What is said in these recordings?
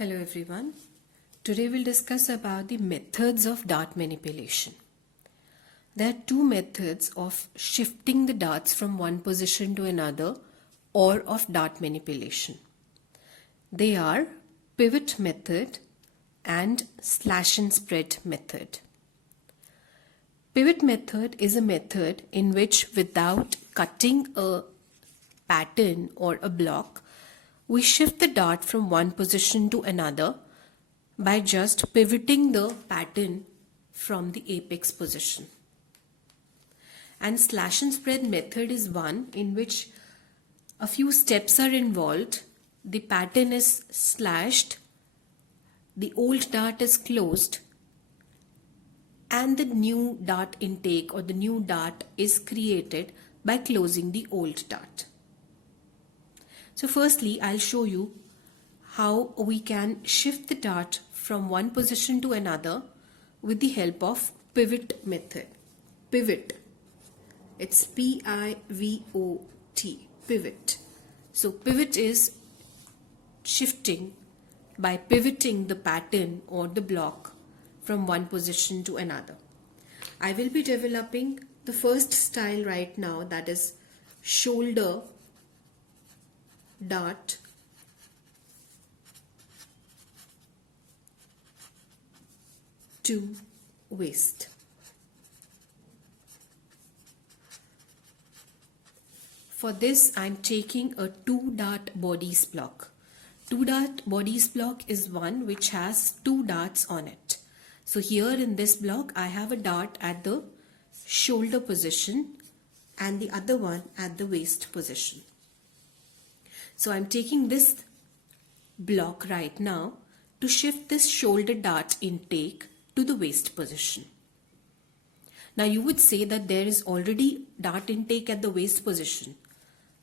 Hello everyone. Today we'll discuss about the methods of dart manipulation. There are two methods of shifting the darts from one position to another or of dart manipulation. They are pivot method and slash and spread method. Pivot method is a method in which without cutting a pattern or a block, we shift the dart from one position to another by just pivoting the pattern from the apex position. And slash and spread method is one in which a few steps are involved. The pattern is slashed, the old dart is closed, and the new dart intake or the new dart is created by closing the old dart. So firstly, I'll show you how we can shift the dart from one position to another with the help of pivot method. Pivot. It's P-I-V-O-T. Pivot. So pivot is shifting by pivoting the pattern or the block from one position to another. I will be developing the first style right now, that is shoulder dart to waist. For this, I am taking a 2 dart bodies block. 2 dart bodies block is one which has 2 darts on it. So here in this block, I have a dart at the shoulder position and the other one at the waist position. So I'm taking this block right now to shift this shoulder dart intake to the waist position. Now you would say that there is already dart intake at the waist position.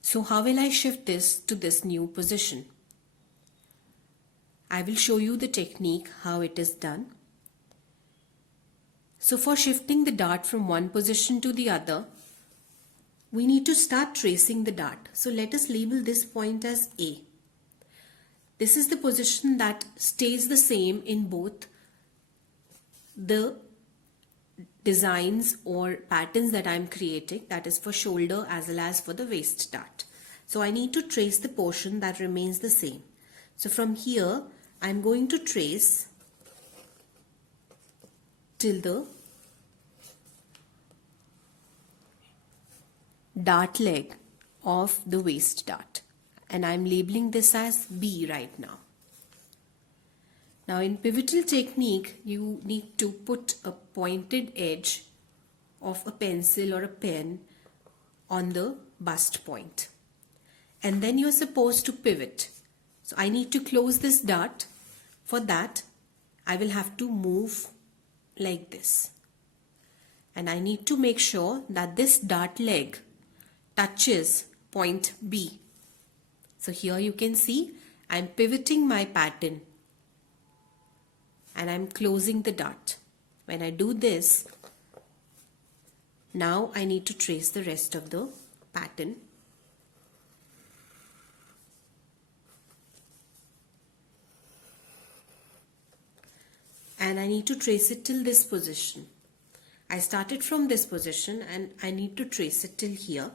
So how will I shift this to this new position? I will show you the technique how it is done. So for shifting the dart from one position to the other, we need to start tracing the dart. So let us label this point as A. This is the position that stays the same in both the designs or patterns that I am creating, that is for shoulder as well as for the waist dart. So I need to trace the portion that remains the same. So from here I am going to trace till the dart leg of the waist dart, and I am labeling this as B right now. Now in pivotal technique, you need to put a pointed edge of a pencil or a pen on the bust point, and then you are supposed to pivot. So I need to close this dart. For that, I will have to move like this, and I need to make sure that this dart leg touches point B. So here you can see I am pivoting my pattern and I am closing the dart. When I do this, now I need to trace the rest of the pattern. And I need to trace it till this position. I started from this position and I need to trace it till here.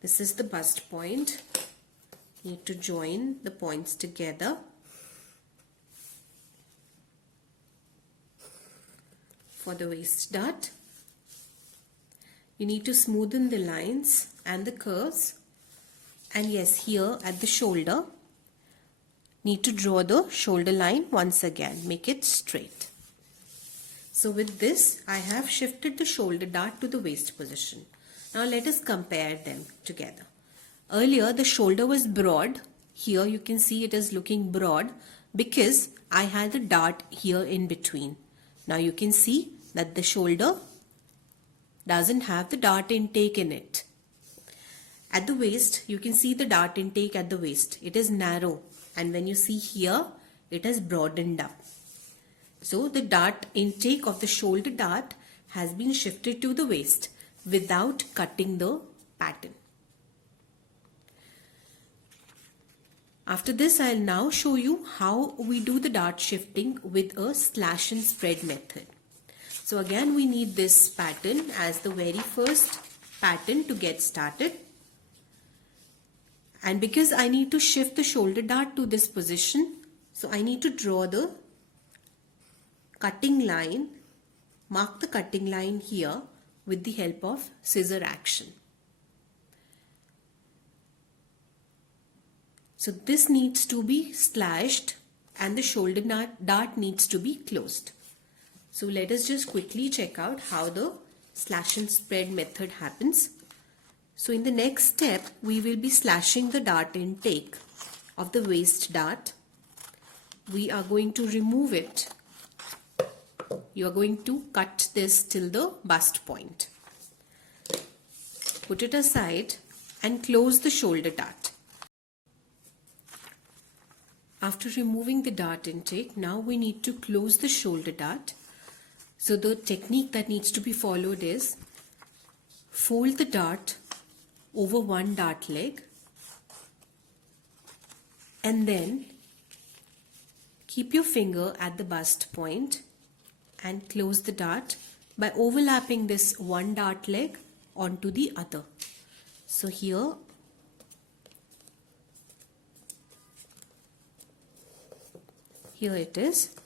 This is the bust point. Need to join the points together. For the waist dart, you need to smoothen the lines and the curves. And yes, here at the shoulder, need to draw the shoulder line once again, make it straight. So with this, I have shifted the shoulder dart to the waist position. Now let us compare them together. Earlier the shoulder was broad. Here you can see it is looking broad because I had a dart here in between. Now you can see that the shoulder doesn't have the dart intake in it. At the waist, you can see the dart intake at the waist. It is narrow, and when you see here, it has broadened up. So the dart intake of the shoulder dart has been shifted to the waist without cutting the pattern. After this, I'll now show you how we do the dart shifting with a slash and spread method. So again, we need this pattern as the very first pattern to get started. And because I need to shift the shoulder dart to this position, so I need to draw the cutting line, mark the cutting line here with the help of scissor action. So this needs to be slashed and the shoulder dart needs to be closed. So let us just quickly check out how the slash and spread method happens. So in the next step, we will be slashing the dart intake of the waist dart. We are going to remove it. You are going to cut this till the bust point. Put it aside and close the shoulder dart. After removing the dart intake, now we need to close the shoulder dart. So the technique that needs to be followed is fold the dart over one dart leg and then keep your finger at the bust point and close the dart by overlapping this one dart leg onto the other. So here it is.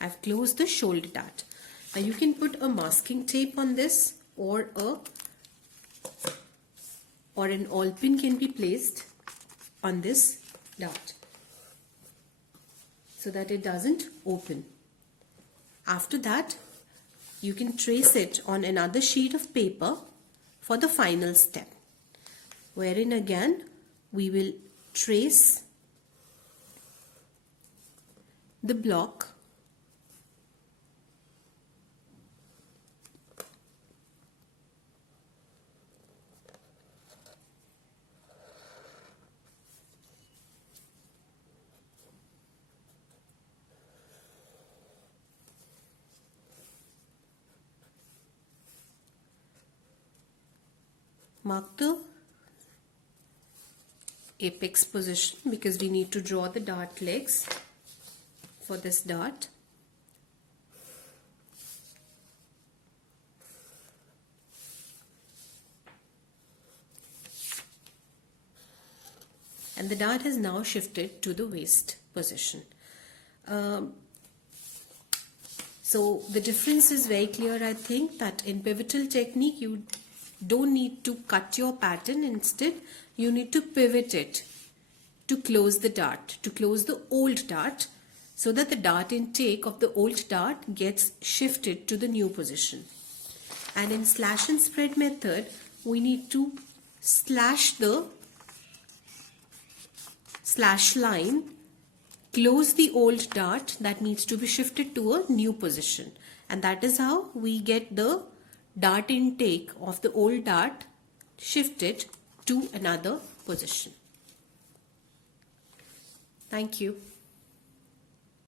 I've closed the shoulder dart. Now you can put a masking tape on this or an awl pin can be placed on this dart so that it doesn't open. After that, you can trace it on another sheet of paper for the final step, wherein again we will trace the block mark the apex position because we need to draw the dart legs for this dart. And the dart has now shifted to the waist position. So the difference is very clear, I think, that in pivotal technique you don't need to cut your pattern. Instead, you need to pivot it to close the dart, to close the old dart, so that the dart intake of the old dart gets shifted to the new position. And in slash and spread method, we need to slash the slash line, close the old dart that needs to be shifted to a new position. And that is how we get the dart intake of the old dart shifted to another position. Thank you.